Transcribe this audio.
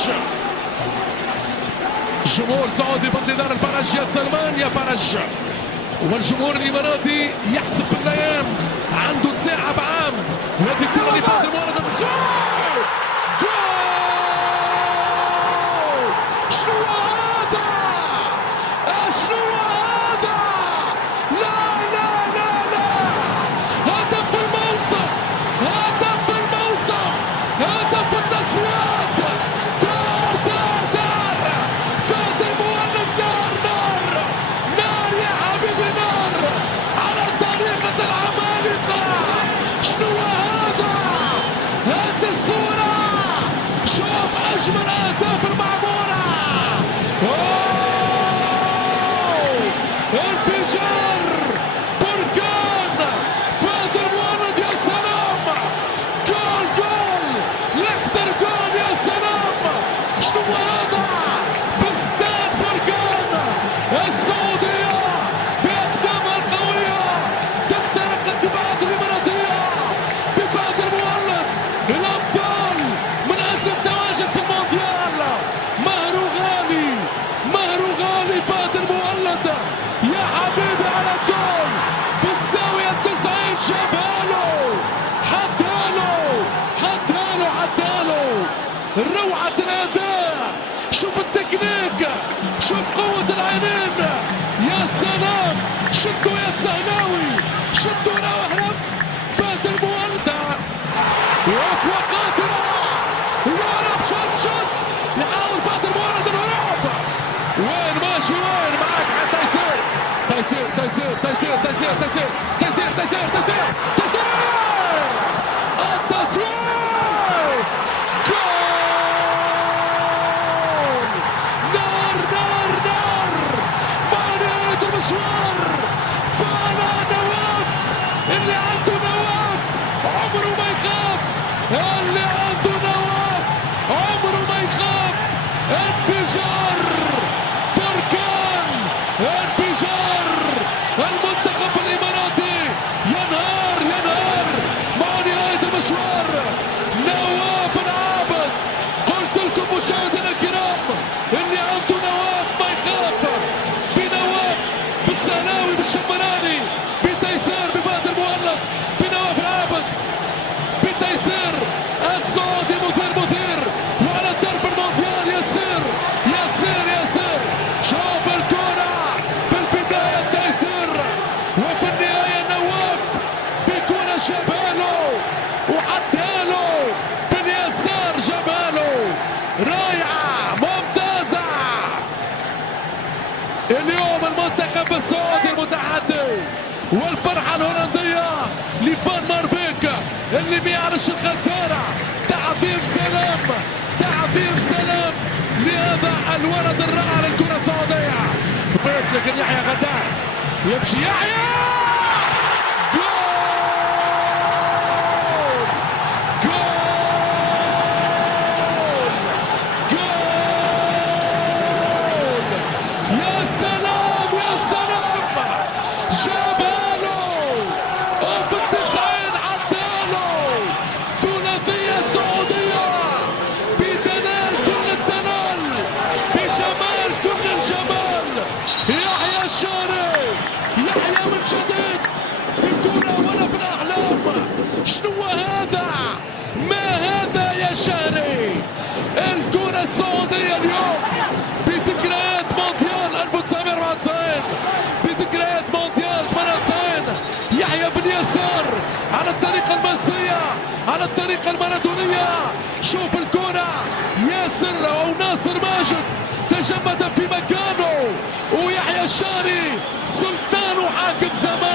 فرج. الجمهور السعودي في انتظار الفرج. يا سلمان يا فرج. والجمهور الاماراتي يحسب باللايام، عنده الساعه بعام. وهذه كره لفادر المولد. جول! شنو هذا؟ شنو هذا؟ لا لا لا لا، هدف الموسم، هدف الموسم، هدف التصفيات. دار دار دار، فادر المولد. نار نار نار يا حبيبي، نار على طريقة العمالقة. شنو هذا؟ هات الصورة، شوف أجمل أهداف المعمورة. انفجار بركان فادر المولد. يا سلام، جول جول الاخضر، جول. يا سلام، شنو هذا؟ في استاد بركان السعودية بأقدامها القوية تخترق الدفاعات الإماراتية بفادر المولد. الأبطال من أجل التواجد في المونديال. مهره غالي، مهره غالي فادر المولد. يا حبيبي على الجول في الزاوية 90، جابها حطها حطها. روعة الأداء، شوف التكنيك، شوف قوة العينين. يا سلام، شدوا يا السهلاوي، شدوا هرب فادر المولد. وقفة قاتلة، وهرب شد يحاول فادر المولد الهرب. وين ماشي؟ وين معاك تيسير تيسير تيسير تيسير تيسير تيسير تيسير تيسير تيسير تيسير التسويق. جول! نار نار نار، ما نهاية المشوار. فانا نواف، اللي عنده نواف عمره ما يخاف، اللي عنده نواف عمره ما يخاف. انفجار بركان، انفجار المنتخب الاماراتي. ينهار ينهار مع نهاية المشوار. نواف العابد، قلت لكم مشاهدينا الكرام اللي عنده نواف ما يخاف. بنواف، بالسهلاوي، بالشمراني، بتيسير، بفادر المولد، بنواف العابد، بتيسير. السعودي مثير مثير، وعلى درب المونديال. يسير يسير يسير. شوف الكرة في البداية تيسير، وفي النهاية نواف بكرة جاباله وحطها باليسار. جاباله رائعة ممتازة. اليوم المنتخب السعودي المتحدي، والفرحة الهولندية لفان مارفيك اللي بيعرش الخسارة. تعظيم سلام، تعظيم سلام لهذا الولد الرائع للكرة السعودية. فات لكن يحيى غدار يمشي. يحيى جول! جول! جول! يا سلام يا سلام، جاباله وفي 90 عداله. ثلاثية سعودية بدلال كل الدلال، بجمال كل الجمال. يحيى الشاري، يحيى من جديد بكرة ولا في الأحلام. شنو هذا؟ ما هذا يا شاري؟ الكرة السعودية اليوم بذكريات مونديال 1994، بذكريات مونديال 98. يحيى بن يسار على الطريقة المسية، على الطريقة المارادونية. شوف الكرة، ياسر أو ناصر ماجد تجمد في مكانه، ويحيى الشاري سلطان وحاكم زمان.